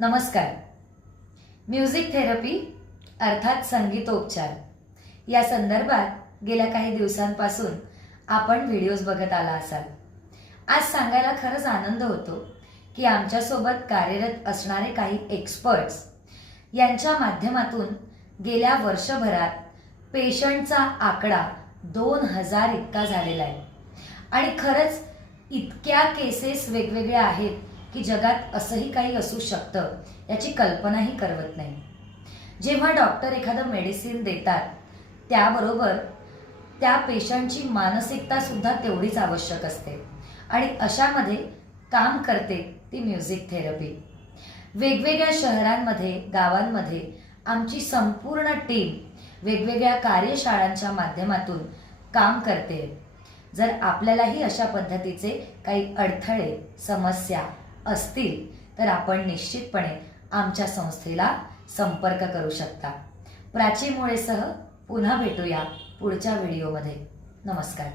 नमस्कार. Music therapy अर्थात संगीतोपचार या संदर्भात गेल्या काही दिवसांपासून आपण व्हिडिओज बघत आला असाल. आज सांगायला खरंच आनंद होतो की आमच्यासोबत कार्यरत असणारे काही एक्सपर्ट्स यांच्या माध्यमातून गेल्या वर्षभरात पेशंटचा आकडा 2000 इतका झालेला आहे. आणि खरंच इतक्या केसेस वेगवेगळ्या आहेत की जगात असंही काही असू शकतं याची कल्पनाही करवत नाही. जेव्हा डॉक्टर एखादं मेडिसिन देतात त्याबरोबर त्या पेशंटची मानसिकता सुद्धा तेवढीच आवश्यक असते आणि अशामध्ये काम करते ती म्युझिक थेरपी. वेगवेगळ्या शहरांमध्ये, गावांमध्ये आमची संपूर्ण टीम वेगवेगळ्या कार्यशाळांच्या माध्यमातून काम करते. जर आपल्यालाही अशा पद्धतीचे काही अडथळे, समस्या असतील तर आपण निश्चितपणे आमच्या संस्थेला संपर्क करू शकता. प्राची मुळेसह पुन्हा भेटूया पुढच्या व्हिडिओमध्ये. नमस्कार.